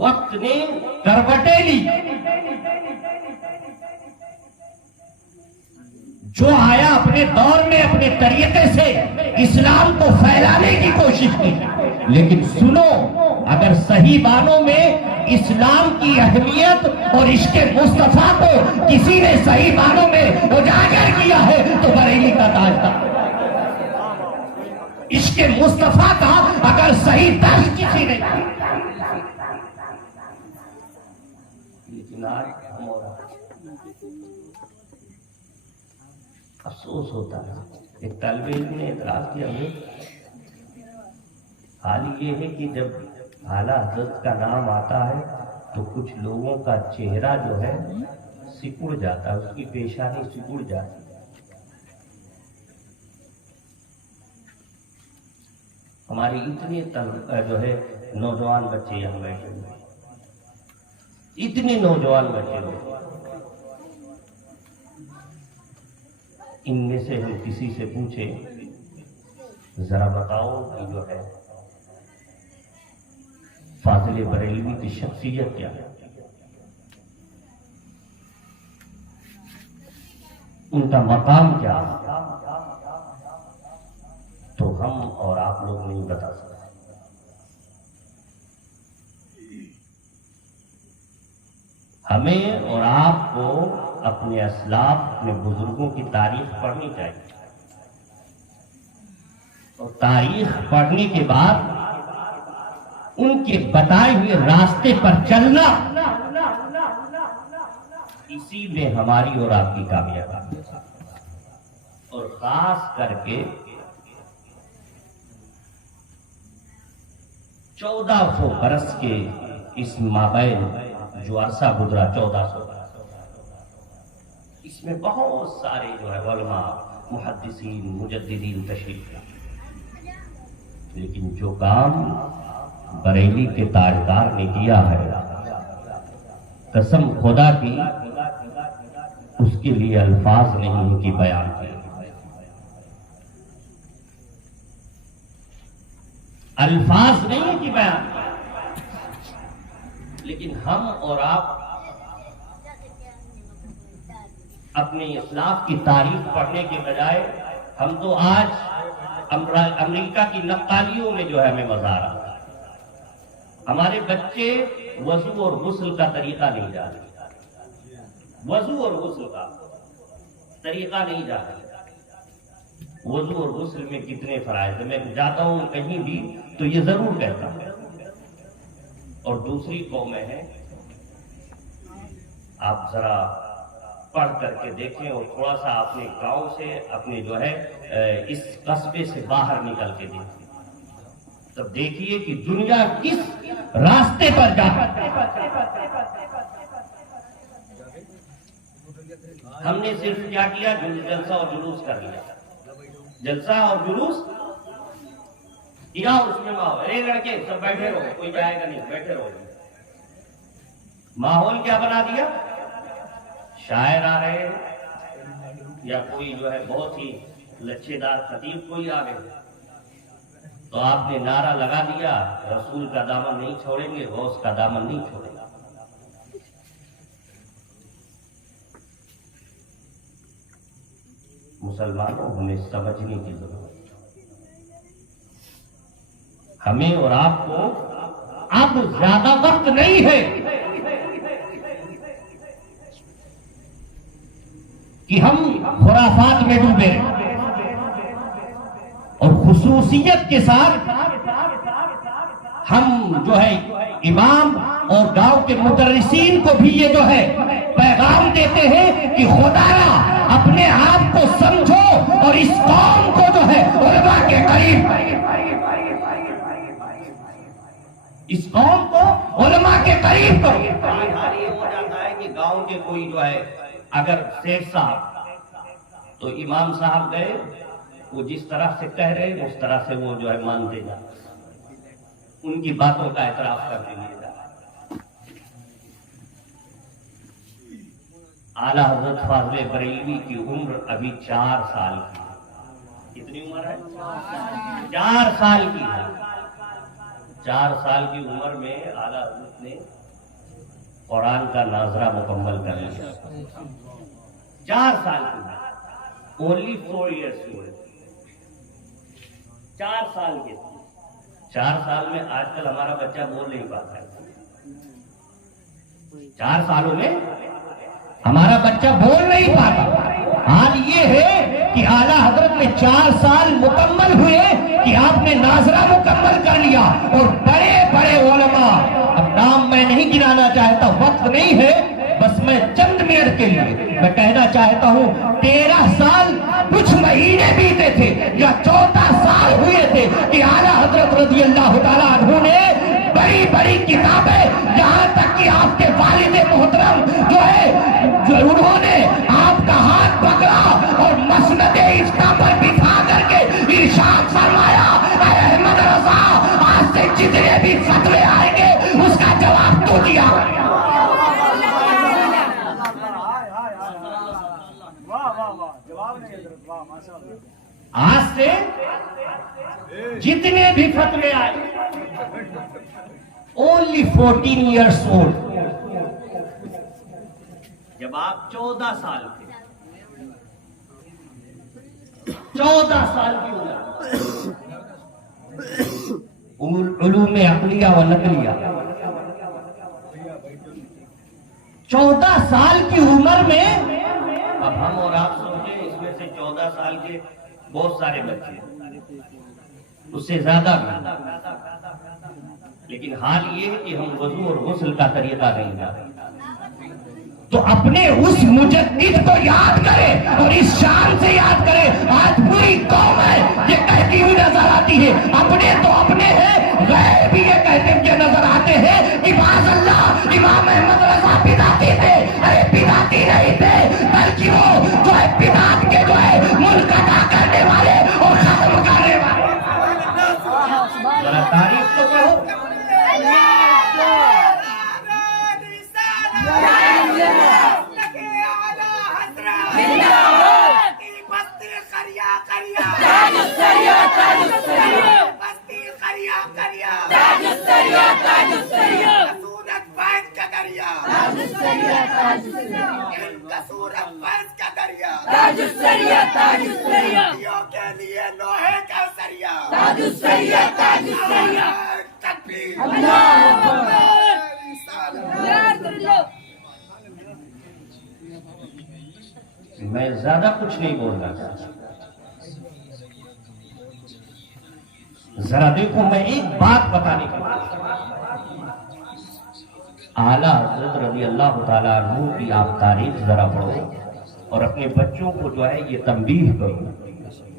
وقت نے کروٹیں لی، جو آیا اپنے دور میں اپنے طریقے سے اسلام کو پھیلانے کی کوشش کی، لیکن سنو، اگر صحیح معنوں میں اسلام کی اہمیت اور عشق مصطفیٰ کو کسی نے صحیح معنوں میں اجاگر کیا ہے تو بریلی کا تاج تھا۔ عشق مصطفیٰ کا اگر صحیح درس کسی نے کیا، لیکن آج ہم اور افسوس ہوتا ہے۔ ایک طالب علم نے اعتراض کیا، حال یہ ہے کہ جب اعلیٰ حضرت کا نام آتا ہے تو کچھ لوگوں کا چہرہ جو ہے سکڑ جاتا ہے، اس کی پیشانی سکڑ جاتی ہے۔ ہماری اتنے جو ہے نوجوان بچے یہاں بیٹھے ہوئے، اتنے نوجوان بچے ہوئے، ان میں سے ہم کسی سے پوچھیں ذرا بتاؤ کہ جو ہے فاضل بریلوی کی شخصیت کیا ہے، ان کا مقام کیا ہے، تو ہم اور آپ لوگ نہیں بتا سکتے۔ ہمیں اور آپ کو اپنے اسلاف، اپنے بزرگوں کی تاریخ پڑھنی چاہیے، اور تاریخ پڑھنے کے بعد ان کے بتائے ہوئے راستے پر چلنا، اسی میں ہماری اور آپ کی کامیابی ہے۔ اور خاص کر کے 1400 برس کے اس مابین جو عرصہ گزرا، 1400 اس میں بہت سارے جو ہے علماء، محدثین، مجددین تشریف لائے، لیکن جو کام بریلی کے تاجدار نے کیا ہے، قسم خدا کی اس کے لیے الفاظ نہیں ہے کہ بیان کیا، الفاظ نہیں ہے کہ بیان کیا۔ لیکن ہم اور آپ اپنے اسلاف کی تاریخ پڑھنے کے بجائے ہم تو آج امریکہ کی نقالیوں میں جو ہے ہمیں مزہ آ رہا ہے۔ ہمارے بچے وضو اور غسل کا طریقہ نہیں جانتے، وضو اور غسل کا طریقہ نہیں جانتے۔ وضو اور غسل میں کتنے فرائض ہیں، میں جاتا ہوں کہیں بھی تو یہ ضرور کہتا ہوں۔ اور دوسری قومیں ہیں، آپ ذرا پڑھ کر کے دیکھیں اور تھوڑا سا اپنے گاؤں سے، اپنے جو ہے اس قصبے سے باہر نکل کے دیکھیں، تب دیکھیے کہ دنیا کس راستے پر جا رہی ہے۔ ہم نے صرف کیا کیا، جلسہ اور جلوس کر لیا، جلسہ اور جلوس کیا، اس میں ماحول، ارے لڑکے سب بیٹھے رہو، کوئی جائے گا نہیں، بیٹھے رہو۔ ماحول کیا بنا دیا، شاعر آ رہے ہیں یا کوئی جو ہے بہت ہی لچھے دار خطیب کوئی آ گئے، تو آپ نے نعرہ لگا دیا، رسول کا دامن نہیں چھوڑیں گے، غوث کا دامن نہیں چھوڑیں گے۔ مسلمانوں، ہمیں سمجھنے کی ضرورت ہے، ہمیں اور آپ کو اب زیادہ وقت نہیں ہے کہ ہم خرافات میں ڈوبے، اور خصوصیت کے ساتھ ہم جو ہے امام اور گاؤں کے مدرسین کو بھی یہ جو ہے پیغام دیتے ہیں کہ خدایا اپنے آپ کو سمجھو اور اس قوم کو جو ہے علماء کے قریب، اس قوم کو علماء کے قریب کرو۔ حال یہ ہو جاتا ہے کہ گاؤں کے کوئی جو ہے اگر شیخ صاحب تو امام صاحب گئے، وہ جس طرح سے کہہ رہے ہیں اس طرح سے وہ جو ہے مانتے جا، ان کی باتوں کا اعتراف کرتے ہوئے جا۔ اعلیٰ حضرت فاضل بریلوی کی عمر ابھی 4 سال کی ہے۔ کتنی عمر ہے؟ 4 سال کی ہے۔ 4 سال کی عمر میں اعلیٰ حضرت نے قرآن کا ناظرہ مکمل کر لیا. 4 سال کی عمر, اونلی 4 ایئرس ہوئے, 4 سال کے. 4 سال میں آج کل ہمارا بچہ بول نہیں پاتا ہے. 4 سالوں میں ہمارا بچہ بول نہیں پاتا. حال یہ ہے کہ اعلیٰ حضرت میں 4 سال مکمل ہوئے کہ آپ نے ناظرہ مکمل کر لیا. اور بڑے بڑے علماء, اب نام میں نہیں گرانا چاہتا, وقت نہیں ہے, بس میں چند منٹ کے لیے میں کہنا چاہتا ہوں 13 سال کچھ مہینے بیتے تھے یا 14 سال ہوئے تھے کہ اعلیٰ حضرت رضی اللہ تعالیٰ عنہ نے بڑی بڑی کتابیں, یہاں تک کہ آپ کے والد محترم جو ہے انہوں نے آپ کا ہاتھ پکڑا اور مسند عشق پر بٹھا کر کے ارشاد فرمایا, اے احمد رضا, آج سے جتنے بھی فتوے آئیں گے اس کا جواب تو دیا. آج سے جتنے بھی فتوے آئے, only 14 years old, جب آپ 14 سال تھے, 14 سال کی عمر, علوم عقلیہ و نقلیہ, 14 سال کی عمر میں. اب ہم اور آپ سوچیں, اس میں سے 14 سال کے بہت سارے بچے, اس سے زیادہ بھی, لیکن حال یہ ہے کہ ہم وضو اور غسل کا طریقہ نہیں جانتے. تو اپنے اس مجدد کو یاد کرے اور اس شان سے یاد کرے. آج پوری قوم ہے یہ کہتی ہوئی نظر آتی ہے, اپنے تو اپنے ہیں, غیر بھی یہ کہتے ہوئے نظر آتے ہیں کہ معاذ اللہ امام احمد رضا بدعتی تھے. ارے بدعتی نہیں تھے, بلکہ وہ جو ہے بدعت کے جو ہے منقطع کرنے والے اور ختم کرنے والے. ذرا تعریف تو کہو. میں زیادہ کچھ نہیں بولنا چاہتا. ذرا دیکھو, میں ایک بات بتانے کی کوشش کرتا ہوں. اعلیٰ حضرت رضی اللہ تعالیٰ عنہ کی آپ تاریخ ذرا پڑھو اور اپنے بچوں کو جو ہے یہ تنبیہ کرو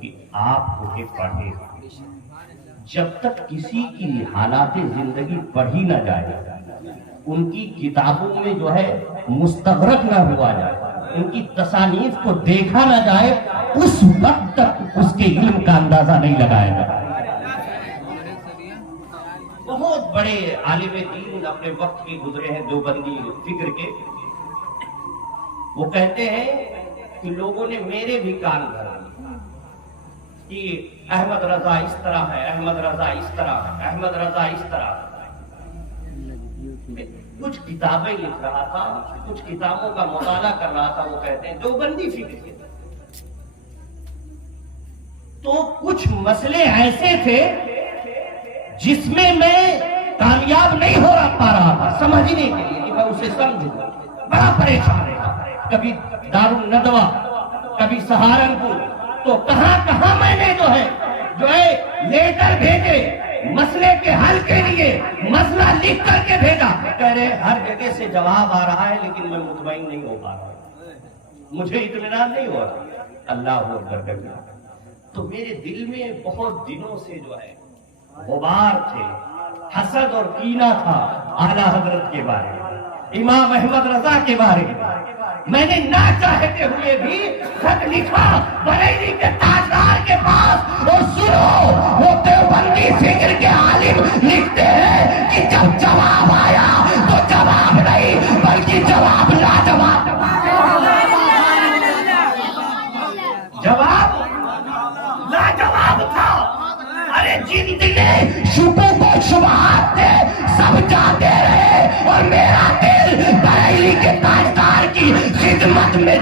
کہ آپ انہیں پڑھیں. جب تک کسی کی حالات زندگی پڑھی نہ جائے, ان کی کتابوں میں جو ہے مستغرق نہ ہوا جائے, ان کی تصانیف کو دیکھا نہ جائے, اس وقت تک اس کے علم کا اندازہ نہیں لگایا جائے. بہت بڑے عالم دین اپنے وقت کے گزرے ہیں دیوبندی فکر کے, وہ کہتے ہیں کہ لوگوں نے میرے بھی کان بھرا کہ احمد رضا اس طرح ہے, احمد رضا اس طرح ہے, احمد رضا اس طرح ہے. کچھ کتابیں لکھ رہا تھا, کچھ کتابوں کا مطالعہ کر رہا تھا, وہ کہتے ہیں دیوبندی فکر کے, تو کچھ مسئلے ایسے تھے جس میں میں کامیاب نہیں ہو پا رہا تھا سمجھنے کے لیے کہ میں اسے سمجھوں. بڑا پریشان ہے, کبھی دارالندوہ, کبھی سہارنپور, تو کہاں کہاں میں نے جو ہے لیٹر بھیجے مسئلے کے حل کے لیے, مسئلہ لکھ کر کے بھیجا. کہہ رہے ہر جگہ سے جواب آ رہا ہے لیکن میں مطمئن نہیں ہو پا رہا, مجھے اطمینان نہیں ہو رہا. اللہ اکبر کبھی. تو میرے دل میں بہت دنوں سے جو ہے غبار تھے, حسد اور کینہ تھا اعلیٰ حضرت کے بارے میں, امام احمد رضا کے بارے میں. میں نے نہ چاہتے ہوئے بھی خط لکھا بریلی کے تاجدار کے پاس, اور سنو وہ دیوبندی فکر کے عالم لکھتے ہیں کہ جب جواب آیا تو جواب نہیں بلکہ جواب لاجواب, جواب لاجواب تھا. ارے جن دل نے شکوک و شبہات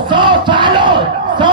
100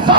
100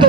2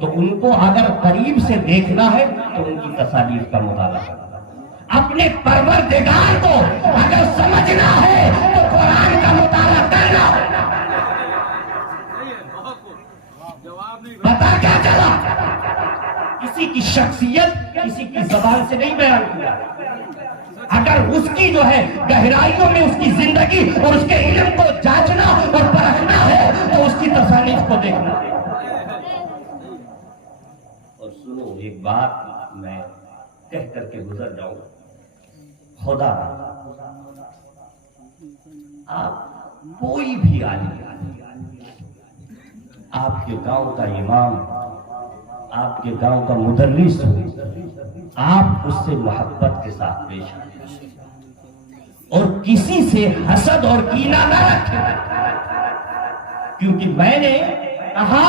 تو ان کو اگر قریب سے دیکھنا ہے تو ان کی تصانیف کا مطالعہ کرنا، اپنے پروردگار کو اگر سمجھنا ہے تو قرآن کا مطالعہ کرنا۔ پتا کیا چلا؟ کسی کی شخصیت کسی کی زبان سے نہیں بیان کیا، اگر اس کی جو ہے گہرائیوں میں اس کی زندگی اور اس کے علم کو جانچنا اور پرکھنا ہے تو اس کی تصانیف کو دیکھنا۔ اور سنو ایک بات میں کہہ کر کے گزر جاؤں، خدا آپ کوئی بھی عالم، آپ کے گاؤں کا امام، آپ کے گاؤں کا مدرس ہو، آپ اس سے محبت کے ساتھ پیش آئیں اور کسی سے حسد اور کینہ نہ رکھیں، کیونکہ میں نے کہا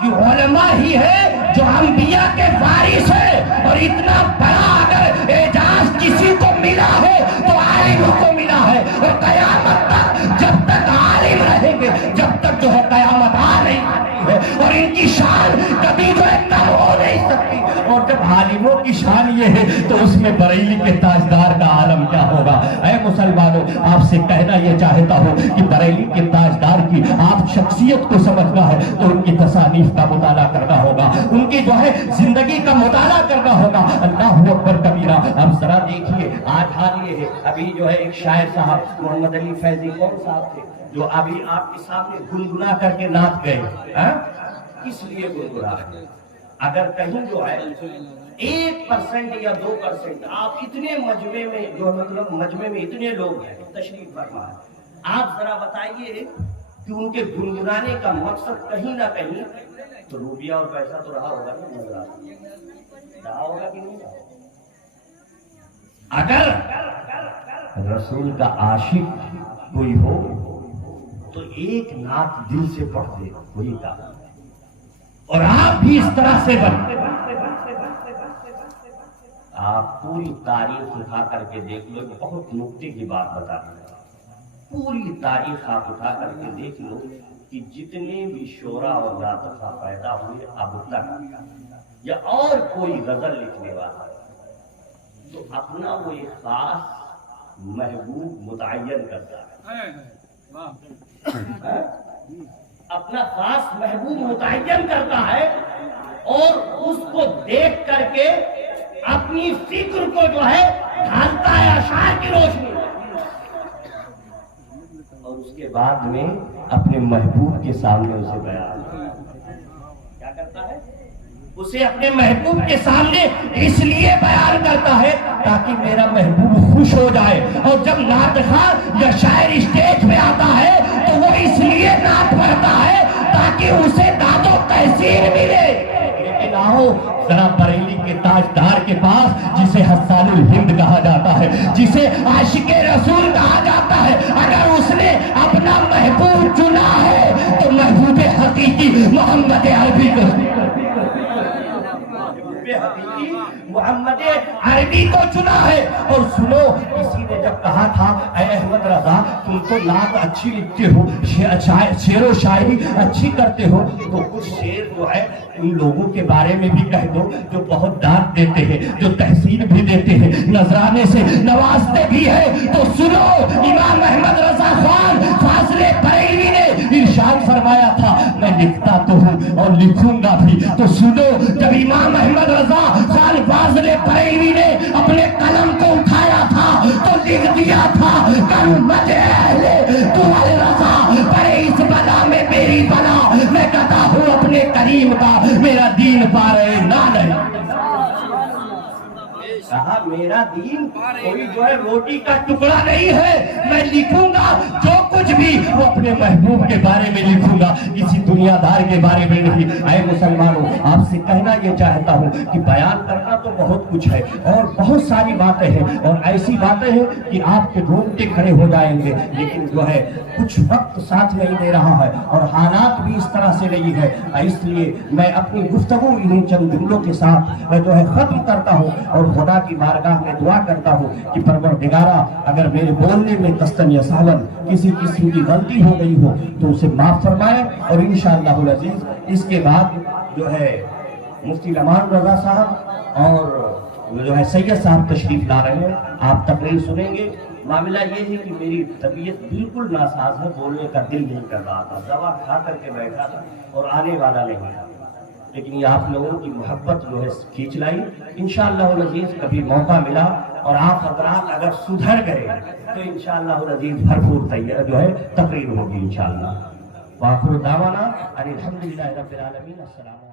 کہ علماء ہی ہے جو انبیاء کے وارث ہے، اور اتنا بڑا اگر اعزاز کسی کو ملا ہے تو عالم کو ملا ہے، اور قیامت تک جب تک عالم رہیں گے، جب تک جو ہے قیامت آ رہی ہے، اور ان کی شان کبھی جو ہے کم ہو نہیں سکتی۔ اور جب عالموں کی شان یہ ہے تو اس میں بریلی کے تاجدار کا عالم کیا ہوگا؟ اے مسلمانوں، آپ سے کہنا یہ چاہتا ہوں کہ بریلی کے تاجدار کی آپ شخصیت کو سمجھنا ہے تو ان کی تصانیف کا مطالعہ کرنا ہوگا، ان کی جو ہے زندگی کا مطالعہ کرنا ہوگا۔ اللہ اکبر کبیرہ۔ اب ذرا دیکھیے آج حال یہ ہے، ابھی جو ہے ایک شاعر صاحب محمد علی فیضی کون صاحب تھے جو ابھی آپ کے سامنے گنگنا کر کے ناچ گئے، کس لیے گنگنا؟ اگر کہیں جو ہے 1% یا 2% آپ اتنے مجمع میں جو مطلب مجمع میں اتنے لوگ ہیں تشریف فرما ہے، آپ ذرا بتائیے کہ ان کے گنگنانے کا مقصد کہیں نہ کہیں تو روپیہ اور پیسہ تو رہا ہوگا نا، نظر رہا ہوگا کہ نہیں؟ اگر رسول کا عاشق کوئی ہو تو ایک نعت دل سے پڑھ دے، وہی کہا، اور آپ بھی اس طرح سے بن۔ آپ پوری تاریخ اٹھا کر کے دیکھ لو، بہت نکتے کی بات بتا رہا ہوں، پوری تاریخ آپ اٹھا کر کے دیکھ لو کہ جتنے بھی شعرا اور ناطقہ پیدا ہوئے اب تک، یا اور کوئی غزل لکھنے والا تو اپنا وہ ایک خاص محبوب متعین کرتا ہے، اپنا خاص محبوب متعین کرتا ہے، اور اس کو دیکھ کر کے اپنی فکر کو جو ہے ڈھالتا ہے اشعار کی روشنی، اور اس کے بعد میں اپنے محبوب کے سامنے اسے بیان کیا کرتا ہے، اسے اپنے محبوب کے سامنے اس لیے بیان کرتا ہے تاکہ میرا محبوب خوش ہو جائے، اور جب نعت خواں یا شاعر اسٹیج پہ آتا ہے تو وہ اس لیے نعت پڑھتا ہے تاکہ اسے داد و تحسین ملے۔ لیکن آؤ ذرا بریلی کے تاجدار کے پاس، جسے حسان الہند کہا جاتا ہے، جسے عاشق رسول کہا جاتا ہے، اگر اس نے اپنا محبوب چنا ہے تو محبوب حقیقی محمد عربی کو، محمد عربی کو چنا ہے۔ اور سنو، کسی نے جب کہا تھا اے احمد رضا تم تو نعت اچھی لکھتے ہو، شعر و شاعری اچھی کرتے ہو، تو کچھ شعر جو ہے ان لوگوں کے بارے میں بھی کہہ دو جو بہت داد دیتے ہیں، جو تحسین بھی دیتے ہیں، نذرانے سے نوازتے بھی ہیں۔ تو سنو، امام احمد رضا خان فاضل بریلوی نے ارشاد فرمایا تھا میں لکھتا تو ہوں اور لکھوں گا بھی۔ تو سنو، جب امام احمد رضا خان فاضل بریلوی نے اپنے قلم کو اٹھایا تھا تو لکھ دیا تھا کل مجھے اہل تو رضا پڑے اس بلا میں میری بلا، میں کہتا ہوں اپنے کریم کا میرا دین پارے نہ نہیں۔ کہا میرا دین کوئی جو ہے روٹی کا ٹکڑا نہیں ہے، میں لکھوں گا جو کچھ بھی وہ اپنے محبوب کے بارے میں لکھوں گا، کسی دنیا دار کے بارے میں نہیں۔ اے مسلمانوں، آپ سے کہنا یہ چاہتا ہوں کہ بیان کرنا تو بہت کچھ ہے اور بہت ساری باتیں ہیں، اور ایسی باتیں ہیں کہ آپ کے رونگٹے کھڑے ہو جائیں گے، لیکن جو ہے کچھ وقت ساتھ نہیں دے رہا ہے اور حالات بھی اس طرح سے نہیں ہے، اس لیے میں اپنی گفتگو انہیں چند جملوں کے ساتھ جو ہے ختم کرتا ہوں، اور خدا کی بارگاہ میں دعا کرتا ہوں کہ پروردگارہ اگر میرے بولنے میں قصداً یا سہواً کسی قسم کی غلطی ہو گئی ہو تو اسے معاف فرمائے، اور انشاءاللہ العزیز اس کے بعد جو ہے مفتی امان رضا صاحب اور جو ہے سید صاحب تشریف لا رہے ہیں، آپ تقریر سنیں گے۔ معاملہ یہ ہے کہ میری طبیعت بالکل ناساز ہے، بولنے کا دل نہیں کر رہا تھا، دوا کھا کر کے بیٹھا تھا اور آنے والا نہیں تھا، لیکن یہ آپ لوگوں کی محبت جو ہے کھینچ لائی۔ انشاءاللہ العزیز کبھی موقع ملا اور آپ حضرات اگر سدھر گئے تو انشاءاللہ العزیز بھرپور تیار جو ہے تقریر ہوگی انشاءاللہ۔ وآخر دعوانا ان الحمدللہ رب العالمین۔ السلام علیکم۔